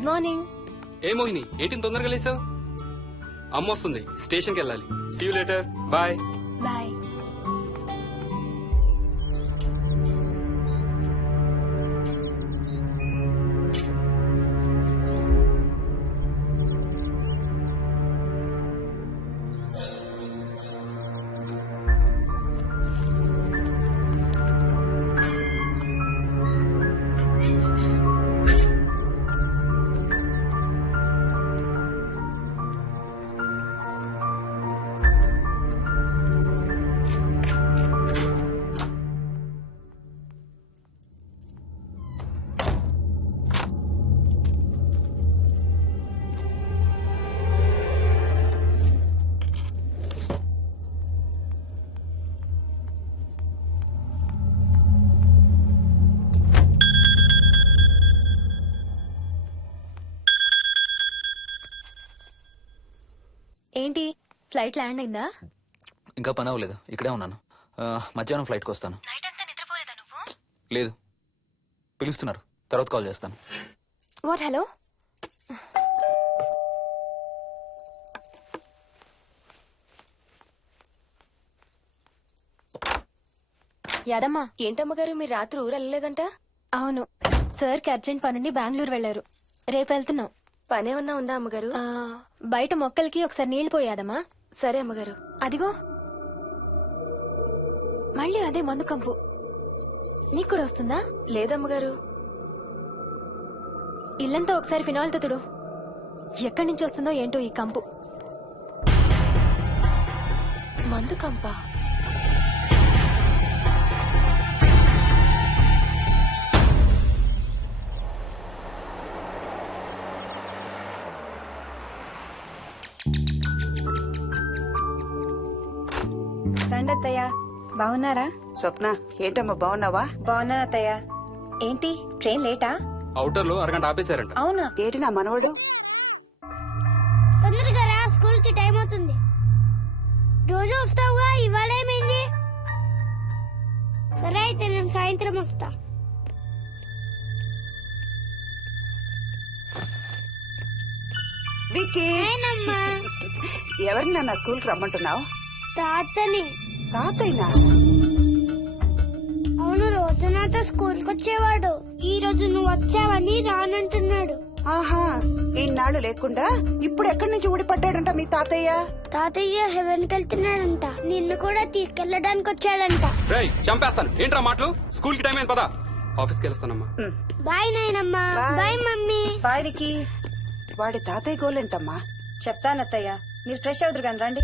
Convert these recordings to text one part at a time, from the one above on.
Good morning. ఏ మోహిని ఏంటి తొందరగా లేసావు? అమ్మ వస్తుంది, స్టేషన్కి వెళ్ళాలి. See you later, bye. Bye. ఏంటి ఫ్లైట్ ల్యాండ్ అయిందా? ఇంకా పని అవ్వలేదు, ఇక్కడే ఉన్నాను. మధ్యాహ్నం ఫ్లైట్కి వస్తాను. నైట్ అంతా నిద్రపోలేదా నువ్వు? లేదు, పిలుస్తున్నారు, తర్వాత కాల్ చేస్తాను. వాట్? హలో. యాదమ్మా. ఏంటమ్మగారు మీరు రాత్రి ఊరు వెళ్ళలేదంట? అవును, సార్కి అర్జెంట్ పనుండి బెంగళూరు వెళ్లారు. రేపు వెళ్తున్నాం. పనేమన్నా ఉందా అమ్మగారు? బయట మొక్కలకి ఒకసారి నీళ్లు పోయాదమ్మా. సరే అమ్మగారు. అదిగో మళ్ళీ అదే మందు కంపు. నీకు కూడా వస్తుందా? లేదమ్మగారు. ఇల్లంతా ఒకసారి ఫినాయిల్ తో తుడు. ఎక్కడి నుంచి వస్తుందో ఏంటో ఈ కంపు. మందు కంపా? రండి అత్తయ్య. బాగున్నారా? స్వప్న, ఏంటమ్మా బాగున్నావా? బాగున్నాను అత్తయ్య. ఏంటి ట్రైన్ లేటా? అవుటర్ లో అరగంట ఆపేశారంట. అవునా? ఏంటి నా మనవడు? తొందరగా రా, స్కూల్ కి టైం అవుతుంది. రోజు వస్తావుగా, ఇవాళ ఏమైంది? సరే అయితే నేను సాయంత్రం వస్తా. విక్కీ, నేనమ్మా. ఎవరిని నా స్కూల్ కి రమ్మంటున్నావు? తాతని. తాతయ్యనా? అవును, రోజు నాతో స్కూల్ కి వచ్చేవాడు. ఈ రోజు నువ్వు వచ్చావని రానంటున్నాడు. ఆహా, ఇన్నాళ్ళు లేకుండా ఇప్పుడు ఎక్కడి నుంచి ఊడిపడ్డాడంట మీ తాతయ్య? తాతయ్య హెవెన్ కి వెళ్తున్నాడంట. నిన్ను కూడా తీసుకెళ్లడానికి వచ్చాడంట. రేయ్, చంపేస్తాను. ఏంట్రా మాటలు? స్కూల్ కి టైం అయింది, పదా. ఆఫీస్కి వెళ్తానమ్మా. బాయ్ నాయనమ్మా. Bye. Bye mummy. Bye Vicky. వాడి తాతయ్య గోలేంటమ్మా? చెప్తాను అత్తయ్య, మీరు ఫ్రెష్ అవుతురు కానీ రండి.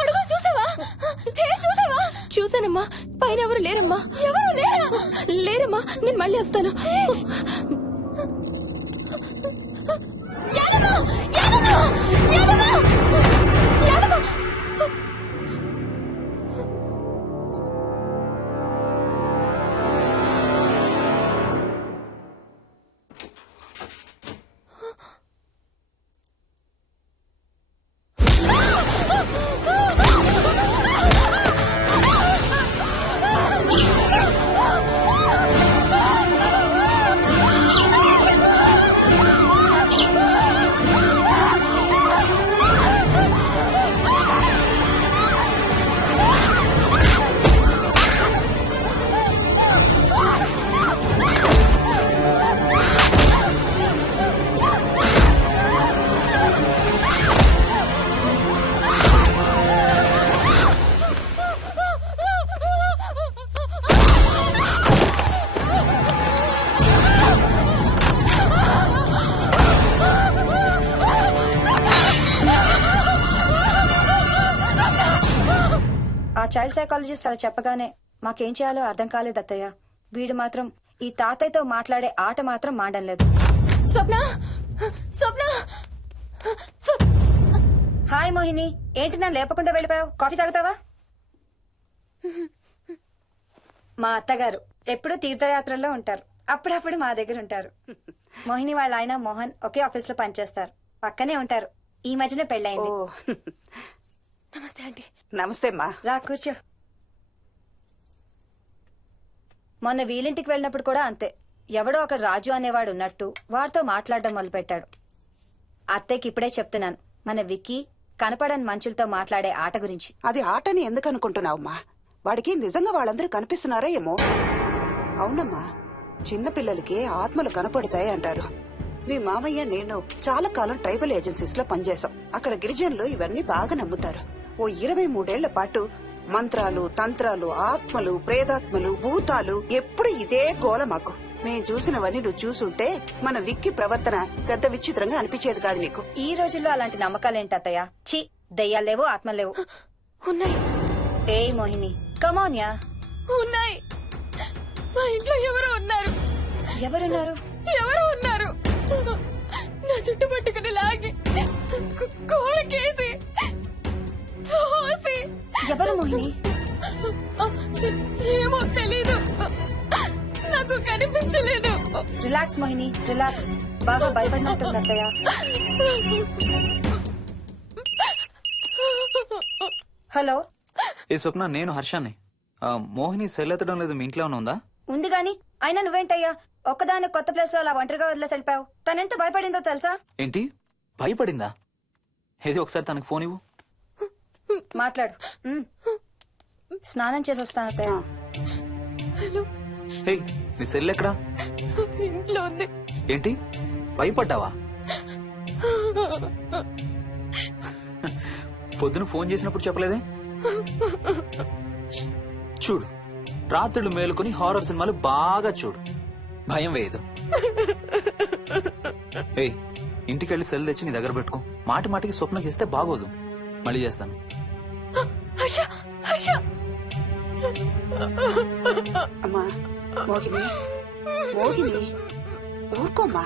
అడుగు చూసావా చూసావా? చూసానమ్మా, పైన ఎవరు లేరమ్మా. ఎవరు లేరమ్మా. నేను మళ్ళీ వస్తాను. యాదమ్మ! యాదమ్మ! యాదమ్మ! యాదమ్మ! ఆ చైల్డ్ సైకాలజిస్ట్ అలా చెప్పగానే మాకేం చేయాలో అర్థం కాలేదు అత్తయ్య. వీడు మాత్రం ఈ తాతయ్యతో మాట్లాడే ఆట మాత్రం మాడం లేదు. స్వప్న! స్వప్న! హాయ్ మోహిని, ఏంటి నన్ను లేపకుండా వెళ్ళిపోయావు? కాఫీ తాగుతావా? మా అత్తగారు ఎప్పుడూ తీర్థయాత్రల్లో ఉంటారు, అప్పుడప్పుడు మా దగ్గర ఉంటారు. మోహిని వాళ్ళ ఆయన మోహన్ ఒకే ఆఫీస్ లో పనిచేస్తారు, పక్కనే ఉంటారు. ఈ మధ్యన ఓ పెళ్ళయింది. నమస్తే ఆంటీ. నమస్తే అమ్మా. రా కూర్చో. మొన్న వీలింటికి వెళ్ళినప్పుడు కూడా అంతే. ఎవడో ఒక రాజు అనేవాడు ఉన్నట్టు వాడితో మాట్లాడడం మొదలుపెట్టాడు. అత్తయ్యకి ఇప్పుడే చెప్తున్నాను, మన విక్కీ కనపడని మనుషులతో మాట్లాడే ఆట గురించి. అది ఆటని ఎందుకు అనుకుంటున్నావమ్మా? వాడికి నిజంగా వాళ్ళందరూ కనిపిస్తున్నారా ఏమో. అవునమ్మా, చిన్నపిల్లలకి ఆత్మలు కనపడతాయి అంటారు. మీ మామయ్య నేను చాలా కాలం ట్రైబల్ ఏజెన్సీస్ లో పనిచేశాం. అక్కడ గిరిజనులు ఇవన్నీ బాగా నమ్ముతారు. ఓ 23 ఏళ్ల పాటు మంత్రాలు, తంత్రాలు, ఆత్మలు, ప్రేతాత్మలు, భూతాలు, ఎప్పుడు ఇదే గోల మాకు. మేం చూసినవన్నీ నువ్వు చూసుంటే మన విక్కి ప్రవర్తన పెద్ద విచిత్రంగా అనిపించేది కాదు నీకు. ఈ రోజుల్లో అలాంటి నమ్మకాలేంటి అత్తయ్య? ఛీ, దెయ్యాలేవు, ఆత్మలేవు. ఉన్నాయి. ఏ మోహిని, కమోన్యా. ఉన్నాయి. మా ఇంట్లో ఎవరో ఉన్నారు. ఎవరున్నారు? ఎవరో ఉన్నారు. నా చుట్టు పట్టుకుని లాగి కోళ్ళకేసి తోసి. ఎవరు మోహిని? ఏమో తెలీదు, నాకు కనిపించలేదు. Relax Mohini, relax. బాగా భయపడినట్టుంది అత్తయ్య. హలో. ఏ స్వప్న, నేను హర్షాన్ని. మోహిని సెల్ ఎత్తడం లేదు, మీ ఇంట్లో ఏమైనా ఉందా? ఉంది గాని, అయినా నువ్వేంటయ్యా ఒక్కదాని కొత్త ప్లేస్ లో అలా ఒంటరిగా వదిలేసి వెళ్ళిపోయావు? తనెంత భయపడిందో తెలుసా? ఏంటి, భయపడిందా? ఏది ఒకసారి తనకు ఫోన్ ఇవ్వు. మాట్లాడు. స్నానం చేసి వస్తాను అత్తయ్య. హే, నీ సెల్ ఎక్కడా? ఇంట్లో ఉంది. ఏంటి, భయపడ్డావా? పొద్దున ఫోన్ చేసినప్పుడు చెప్పలేదే? చూడు, రాత్రులు మేలుకొని హారర్ సినిమాలు బాగా చూడు, భయం వేయదు. ఏయ్, ఇంటికెళ్ళి సెల్ తెచ్చి నీ దగ్గర పెట్టుకో. మాటి మాటికి స్వప్నం చేస్తే బాగోదు. మళ్ళీ చేస్తాను. హర్ష! హర్ష! అమ్మా మోహిని, మోహిని ఊరుకోమ్మా.